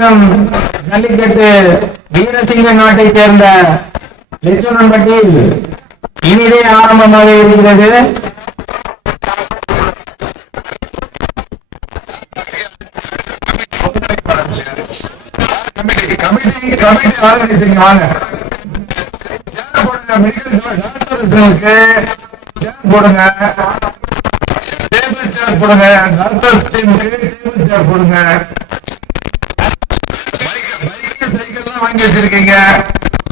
மற்றும் ஜல்லிக்கட்டு வீரசிங்க நாட்டை சேர்ந்த லட்சுமணன்பட்டியில் இனிதே ஆரம்பமாக இருக்கிறது. கமிட்டி கமிட்டி கமிட்டி ஆரம்பிச்சிங்க வாங்க. சேர் போடுங்க மெடிக்கல் டாக்டருக்கு சேர் போடுங்க. டேபிள் சேர் போடுங்க டாக்டர் டீமுக்கு டேபிள் சேர் போடுங்க பைக் பைக் சைக்கிள் எல்லாம் வாங்கி வச்சிருக்கீங்க.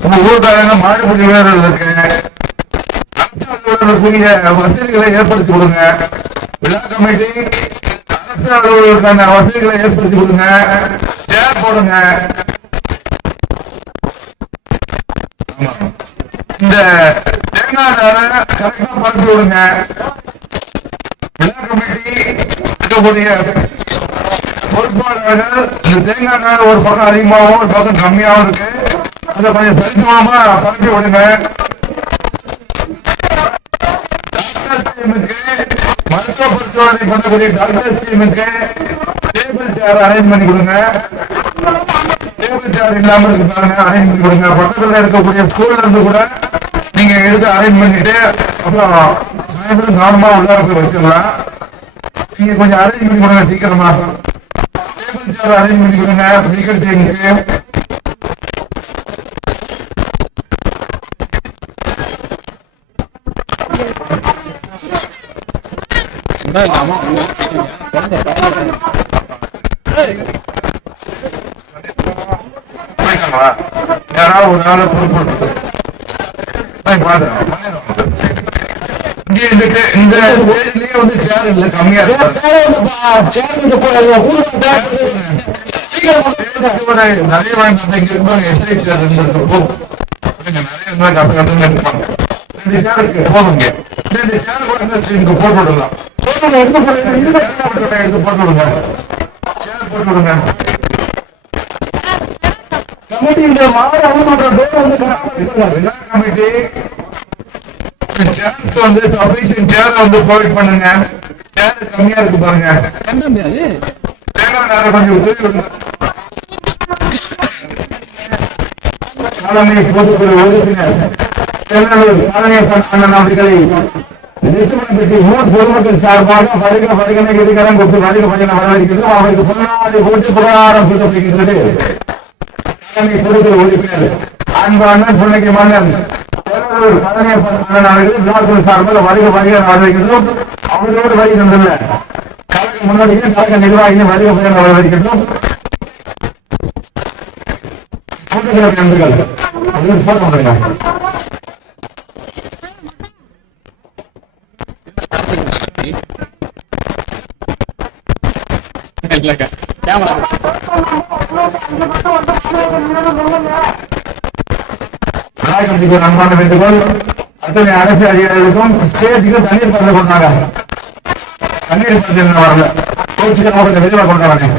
உங்க ஊருக்காரங்க மாடுபிடி வீரர்கள் இருக்கு. அரசு வசதிகளை ஏற்படுத்தி கொடுங்க. விழா கமிட்டி அரசு அலுவலர்களுக்கான வசதிகளை ஏற்படுத்தி கொடுங்க. சேர் போடுங்க. இந்த தேங்காய் கரெக்டா பறிச்சு விடுங்க. விழா கமிட்டி இருக்கக்கூடிய பொறுப்பாளராக இந்த தேங்காய் நார் ஒரு பக்கம் அதிகமாகவும் ஒரு பக்கம் கம்மியாகவும் இருக்கு. அதை கொஞ்சம் சரிசமமா பரப்பி விடுங்க. டாக்டர் மருத்துவ பரிசோதனை பண்ணக்கூடிய டாக்டர் டீமுக்கு டேபிள் சேர் அரேஞ்ச் பண்ணி கொடுங்க. டேபிள் சேர் இல்லாம இருக்கு அரேஞ்ச் பண்ணி கொடுங்க. பக்கத்துல இருக்கக்கூடிய ஸ்கூல்ல இருந்து கூட நீங்க எடுத்து அரேஞ்ச் பண்ணிட்டு அப்புறம் சாயந்தரம் கவனமா உள்ளார போய் வச்சிடலாம் நீங்க கொஞ்சம் அரேஞ்ச் பண்ணி கொடுங்க சீக்கிரமா. டேபிள் சேர் அரேஞ்ச் பண்ணி கொடுங்க மெடிக்கல் டீமுக்கு போயிட்டாங்களா? யாராவது ஒரு இந்த வந்து சேர் இல்ல கம்மியா சீக்கிரம் நிறைய வாங்கி இருப்பாங்க எஸ்ஐ சேர் இருந்திருக்கு போ. கொஞ்சம் நிறைய இருந்தா கச கசன்னு இருப்பாங்க ரெண்டு சேர் இருக்கு போதுங்க ரெண்டு சேர் கூட இருந்தா இங்க போட்டு விடலாம். போட்டு விடுங்க, போட்டு விடுங்க. சேர் போட்டு விடுங்க. கமிட்டி இந்த மாடு அவங்க பேர் வந்து கமிட்டி சேர்ஸ் வந்து சேர் வந்து ப்ரொவைட் பண்ணுங்க. சேர் கம்மியா இருக்கு பாருங்க. தேங்காய் கொஞ்சம் உதவி உறுப்பினர் திருநெல்வேலி தலைமை அண்ணன் அவர்களை நிச்சயமன்றி ஊர் பொதுமக்கள் சார்பாக இருக்கிறான் கொடுத்து வருகிற பையனை வரவேற்கிறது அவருக்கு பொருளாதார போட்டு புகழாரம் கொடுக்கப்படுகின்றது தலைமை பொதுக்குழு உறுப்பினர் அன்பான பிள்ளைக்கு மன்னன் திருநெல்வேலி தலைமை சார்பாக கழக முன்னோடியும் கழக நிர்வாகியும் வரவேற்கின்றோம் விநாயகருக்கு ஒரு அன்பான வேண்டுகோள் அத்தனை அரசு அதிகாரிகளுக்கும் ஸ்டேஜுக்கு தண்ணீர் பறந்து கொண்டாங்க தண்ணீர் பறந்து இன்னும் வரல. கோச்சுக்கு கொஞ்சம் வெளியில கொண்டு வரேன்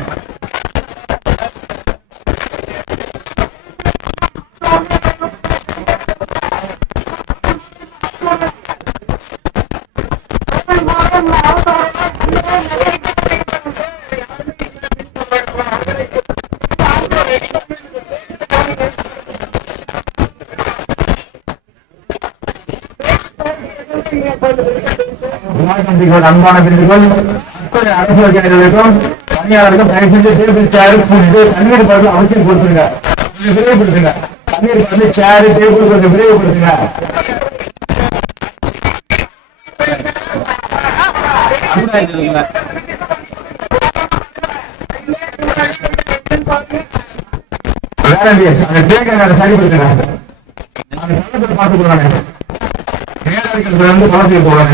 விநாயகருக்கு அன்பான வேண்டுகோள் அத்தனை அரசு அதிகாரிகளுக்கும் பணியாளர்களுக்கும் தயவு செஞ்சு டேபிள் சேர் கூட்டு தண்ணீர் பறந்து அவசியம் கொடுத்துருங்க கொஞ்சம் விரைவுபடுத்துங்க. தண்ணீர் பறந்து சேர் டேபிள் கொஞ்சம் விரைவுபடுத்துங்க. அந்த தேங்காய் சரிப்படுத்துங்க. அந்த பணத்தை பார்த்து போறேன் நேரடிக்கிறதுல இருந்து பணத்தை போடுறாங்க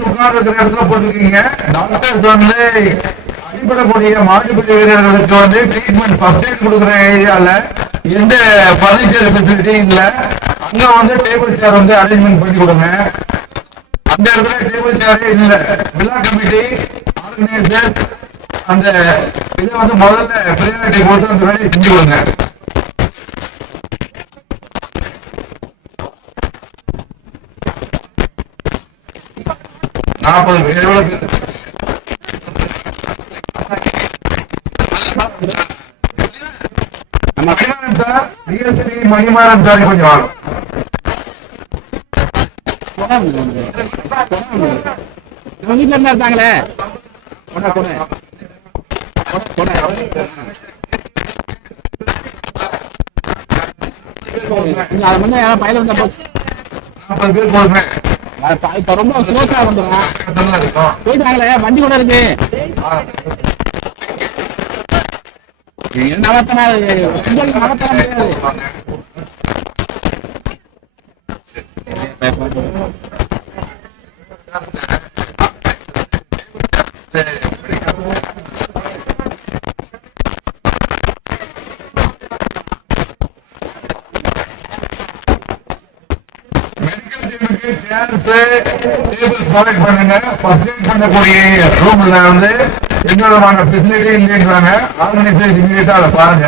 சுமார் இருக்கிற இடத்துல போட்டிருக்கீங்க. டாக்டர்ஸ் வந்து அடிபடக்கூடிய மாட்டுப்பிடி வீரர்களுக்கு வந்து ட்ரீட்மெண்ட் ஃபர்ஸ்ட் எய்ட் கொடுக்குற ஏரியாவில் எந்த பர்னிச்சர் ஃபெசிலிட்டியும் இல்லை. அங்கே வந்து டேபிள் சேர் வந்து அரேஞ்ச்மெண்ட் பண்ணி கொடுங்க. அந்த இடத்துல டேபிள் சேரே இல்லை. விழா கமிட்டி ஆர்கனைசர்ஸ் அந்த இதை வந்து முதல்ல பிரியாரிட்டி கொடுத்து அந்த வேலையை செஞ்சு கொடுங்க. நாற்பது Manimaran sir DSP Manimaran sir கொஞ்சம் வாங்க வீட்டுல இருந்தா இருந்தாங்களே கொடை கொடை அதை முன்ன பயில வந்தா போச்சு. நாற்பது பேர் போடுறேன் இப்ப ரொம்ப க்ளோஸா வந்துடும் நல்லா இருக்கும் போயிட்டாங்களே வண்டி கூட இருக்கு நவத்தனா நடத்த முடியாது மெடிக்கல் டீமுக்கு சேர்ஸ் டேபிள் ப்ரொவைட் பண்ணுங்க. ஃபர்ஸ்ட் எய்ட் பண்ணக்கூடிய ரூம்ல வந்து எந்த விதமான ஃபெசிலிட்டி இல்லைன்றாங்க. ஆர்கனைசேஷன் இமீடியட்டா அதை பாருங்க.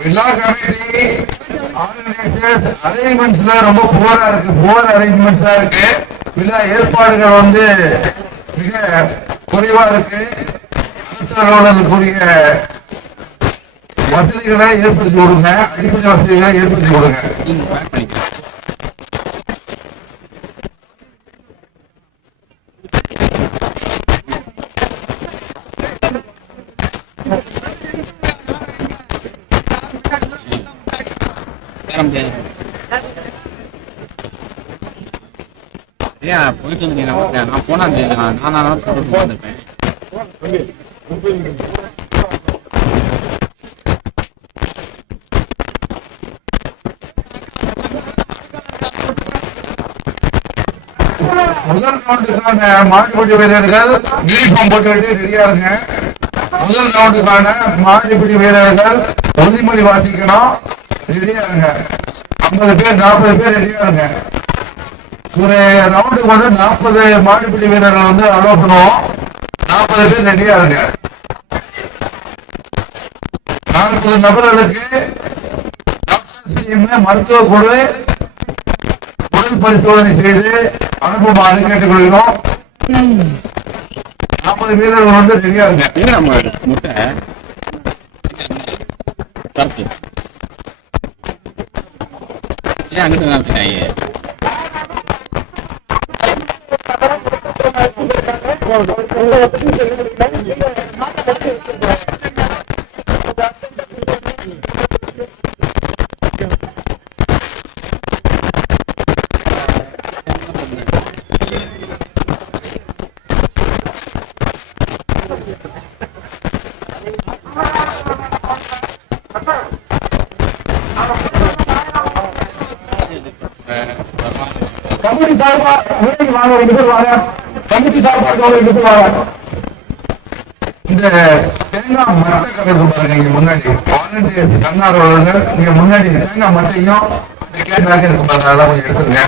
விழா கமிட்டி அரேஞ்ச்மெண்ட்ஸ்ல ரொம்ப போரா இருக்கு. புவர் அரேஞ்ச்மெண்ட்ஸா இருக்கு. விழா ஏற்பாடுகள் வந்து மிக குறைவா இருக்கு. கூடிய வசதிகளை ஏற்படுத்தி கொடுங்க. அடிப்படை வசதிகளை ஏற்படுத்தி கொடுங்க. ஏற முடியாது ஏன் போயிட்டு இருந்தீங்க நான் போனா நான் நான் சொல்லிட்டு முதல் ரவுண்டுக்கான மாட்டுப்பிடி வீரர்கள் யூனிஃபார்ம் போட்டுக்கிட்டு ரெடியா இருங்க. முதல் ரவுண்டுக்கான மாட்டுப்பிடி வீரர்கள் உறுதிமொழி வாசிக்கணும். ரெடியா இருங்க ஐம்பது பேர் நாற்பது பேர் ரெடியா இருங்க ஒரு ரவுண்டுக்கு வந்து நாற்பது மாட்டுப்பிடி வீரர்கள் வந்து அலோவ் பண்ணுவோம். நாற்பது பேர் ரெடியா இருங்க நாற்பது நபர்களுக்கு மருத்துவ குழு உடல் பரிசோதனை செய்து அனுப்புமாறு கேட்டுக்கொள்கிறோம். நாற்பது வீரர்கள் வந்து ரெடியா இருங்க நம்ம முட்டை? சரக்கு ஏன் அங்கிட்டு நினைச்சேன் கமிட்டி சார்பா வீட்டுக்கு வாங்க ரெண்டு பேர் வாங்க கமிட்டி சார்பா இருக்கவங்க ரெண்டு பேர் வாங்க இந்த தேங்காய் மட்டை கதை பாருங்க இங்க முன்னாடி. வாலண்டியர்ஸ் தன்னார்வலர்கள் இங்க முன்னாடி தேங்காய் மட்டையும் இந்த இருக்கு பாருங்க அதெல்லாம் கொஞ்சம் எடுத்துருங்க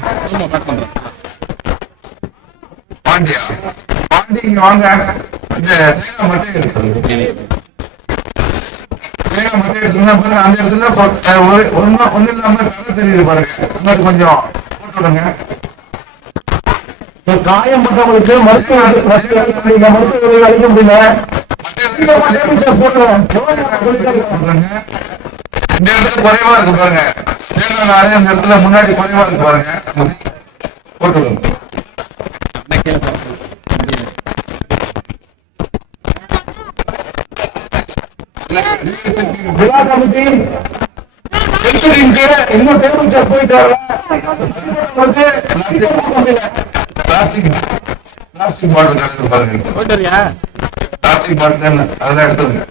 பாண்டியா. பாண்டி இங்க வாங்க. இந்த தேங்காய் மட்டை இருக்கு. தேங்காய் மட்டை எடுத்துருந்தா பாருங்க அந்த இடத்துல கொ- அஹ் ஒண்ணு இல்லாம தெரியுது பாருங்க. கொஞ்சம் போட்டு விடுங்க. காயப்பட்டவங்களுக்கு மருத்துவ மருத்துவ உதவி அளிக்க முடியல இந்த சார் இடத்துல குறைவா இருக்கு பாருங்க தேங்காய் நாரே அந்த இடத்துல முன்னாடி குறைவா இருக்கு பாருங்க போட்டு விடுங்க கீழே போறேன் விழா கமிட்டி இன்னும் டேபிள் சார் போய் வந்து பிளாஸ்டிக் பிளாஸ்டிக் பாட்டில் கலந்து பாருங்க. பிளாஸ்டிக் பாட்டில் அதெல்லாம் எடுத்துருங்க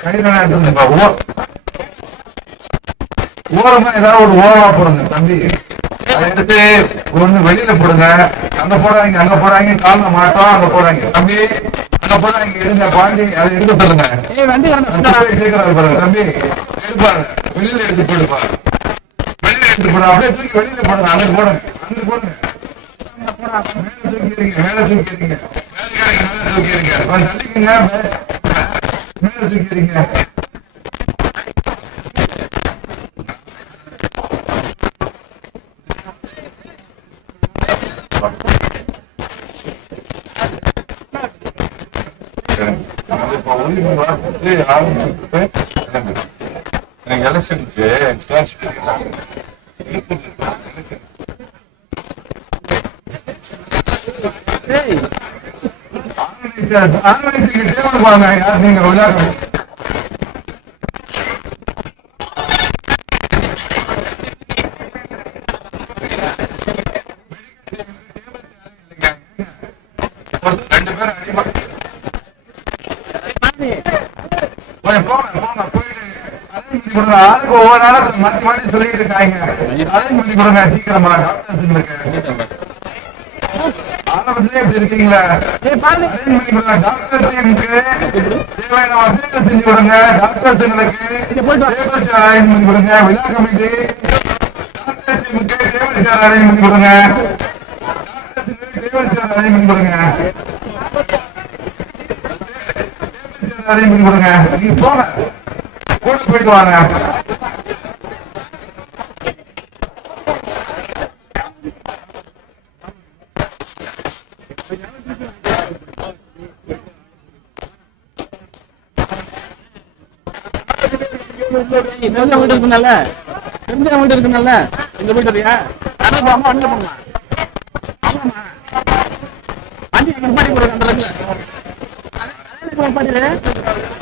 கையில எடுத்துருங்க ஓ. ஓரமா ஏதாவது ஒரு ஓரமா போடுங்க தம்பி. அதை எடுத்து ஒண்ணு வெளியில போடுங்க. அங்க போடாதீங்க அங்க போடாதீங்க கால்ல மாட்டோம் அங்க போடாதீங்க. தம்பி அங்க போடாதீங்க எடுங்க பாண்டி அதை எடுக்க சொல்லுங்க கேக்குறாரு பாருங்க தம்பி. எடுப்பாரு வெளியில எடுத்து போடுப்பா வெளியில எடுத்து போடு அப்படியே தூக்கி வெளியில போடுங்க அங்க போடுங்க அங்க போடுங்க. மேல தூக்கிடுங்க மேல தூக்கிடுங்க மேல தூக்கிடுங்க மேல தூக்கிடுங்க இப்போ எனக்கு எலெக்ஷனுக்கு ஸ்டாச்சு ஆன்லைனுக்கு தேவை பாருங்க யார் நீங்க விளையாடுறது? ரெண்டு பேரும் அடிமா போங்க போங்க போயிட்டு கொடுங்க. ஆளுக்கு ஒவ்வொரு நாளும் மாற்றி மாற்றி சொல்லிட்டு இருக்காங்க. அரேஞ்ச் பண்ணி கொடுங்க. சீக்கிரமா. டாக்டர்ஸுங்களுக்கு இப்படி இருக்கீங்களா? டாக்டர் டீமுக்கு தேவையான வசதிகள் செஞ்சு கொடுங்க. டாக்டர்ஸுங்களுக்கு டேபிள் சேர் அரேஞ்ச் பண்ணி கொடுங்க விழா கமிட்டி டாக்டர் டீமுக்கு டேபிள் சேர் அரேஞ்ச் பண்ணி கொடுங்க. டேபிள் சேர் அரேஞ்ச் பண்ணி கொடுங்க. அரேஞ்ச் பண்ணி கொடுங்க. நீங்க போங்க. கூட போயிட்டு வாங்க. தெரிஞ்ச வீடு இருக்குனால தெரிஞ்ச வீடு இருக்குனால எங்க வீடு வரியா அதான் போகாம வண்டியில போகலாம் ஆமாம்மா வண்டி எங்க பாட்டி அந்த இடத்துல அதே அதே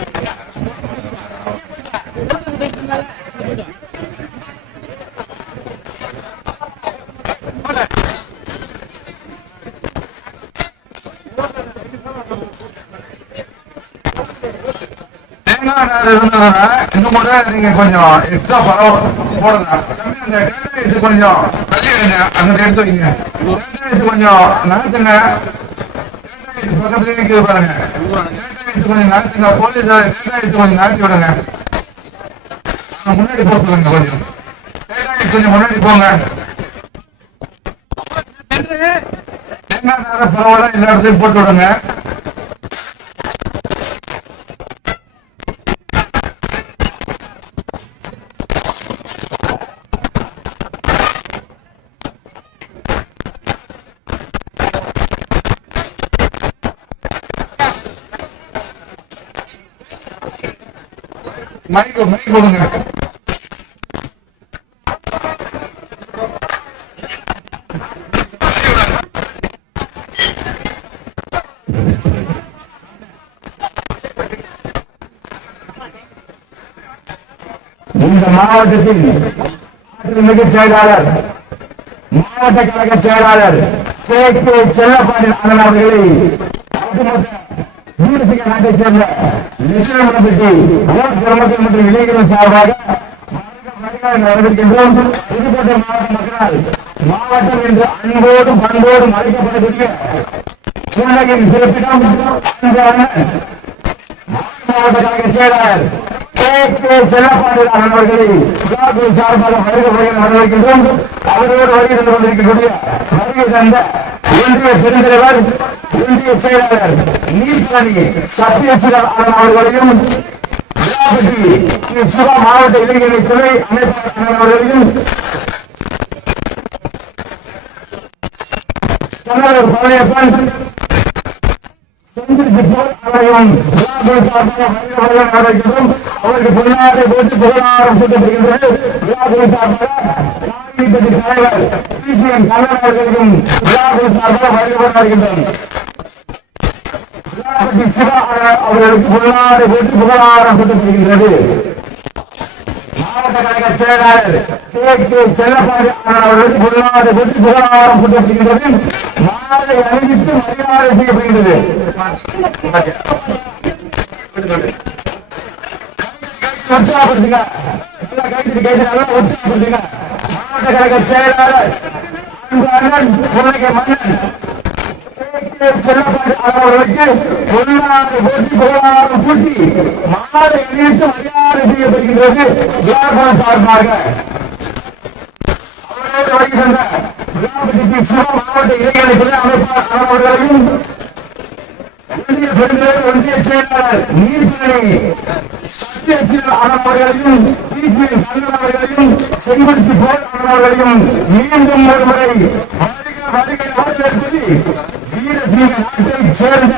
இருந்ததுன்னா இன்னும் கூட நீங்க கொஞ்சம் எக்ஸ்ட்ரா பரவ போடுங்க தம்பி, அந்த தேங்காய் இது கொஞ்சம் தள்ளி எடுங்க அங்கிட்ட எடுத்து வைங்க தேங்காய் இது கொஞ்சம் நகர்த்துங்க தேங்காய் இது பாருங்க. தேங்காய் இது கொஞ்சம் நகர்த்துங்க போலீஸ் தேங்காய் இது கொஞ்சம் நகர்த்தி விடுங்க. ஆ, முன்னாடி போக சொல்லுங்க கொஞ்சம். தேங்காய் இது கொஞ்சம் முன்னாடி போங்க. என்ன நார பரவாயில்ல எல்லா இடத்துலையும் போட்டு விடுங்க. மைக் மைக் கொடுங்க. இந்த மாவட்டத்தின் மிகச் செயலாளர் மாவட்ட கழக செயலாளர் கே. கே. செல்லப்பாண்டி அவர்களை வீரசிங்க நாட்டைச் சேர்ந்த லட்சுமணப்பட்டி ஓட் பெருமக்கள் மற்றும் இளைஞர்கள் சார்பாக வரவேற்கின்றோம் புதுக்கோட்டை மாவட்ட மக்களால் மாவட்டம் என்று அன்போடும் பண்போடும் அழைக்கப்படக்கூடிய சூழ்நிலையின் சிறப்பிடம் மாவட்ட கழக செயலாளர் கே அவர்களை விழாக்குழு சார்பாக வருகை வரவேற்கின்றோம். அவரோடு வருகை கொண்டிருக்கக்கூடிய வருகை தந்த ஒன்றிய பெருந்தலைவர் ஒன்றிய செயலாளர் நீர்பணி சத்யசிவன் அவர்களையும் விழாப்பட்டி சிவா மாவட்ட இளைஞரணி துறை அமைப்பாளர் அவர்களையும் பழனியப்பன் அவருக்கு பொன்னாரை போட்டு புகழாரம் சூட்டப்படுகின்றது விழாக்குழு சார்பாக தலைவர் பிசிஎம் கண்ணன் அவர்களுக்கும் விழாக்குழு சார்பாக விழாப்பட்டி சிவா அவர்களுக்கு போட்டு புகழாரம் கொடுக்கப்படுகின்றது மாவட்ட கழக செயலாளர் கே செல்லப்பாடி அவர்களுக்கு பொன்னாடு புகழாரம் மாலை அணிவித்து மரியாதை செய்யப்படுகின்றது உற்சாகப்படுத்துங்க நல்லா கைத்தறி நல்லா உற்சாகப்படுத்துங்க மாவட்ட கழக செயலாளர் அண்ணன் புன்னகை மன்னன் செல்லப்பாடு அவர்களுக்கு பொருளாதார போட்டி பொருளாதாரம் கூட்டி மாலை அணிவித்து மரியாதை செய்யப்படுகின்றது விழாக்குழு சார்பாக. அவரோடு வருகின்ற விழாப்பட்டிக்கு சிவ மாவட்ட அமைப்பாளர் அவர்களையும் ஒன்றிய ஒன்றிய செயலாளர் சத்யசீல் அவர்களையும் கண்ணன் அவர்களையும் போல் அவர்களையும் மீண்டும் ஒரு முறை வருக வருக வரவேற்பது சேர்ந்த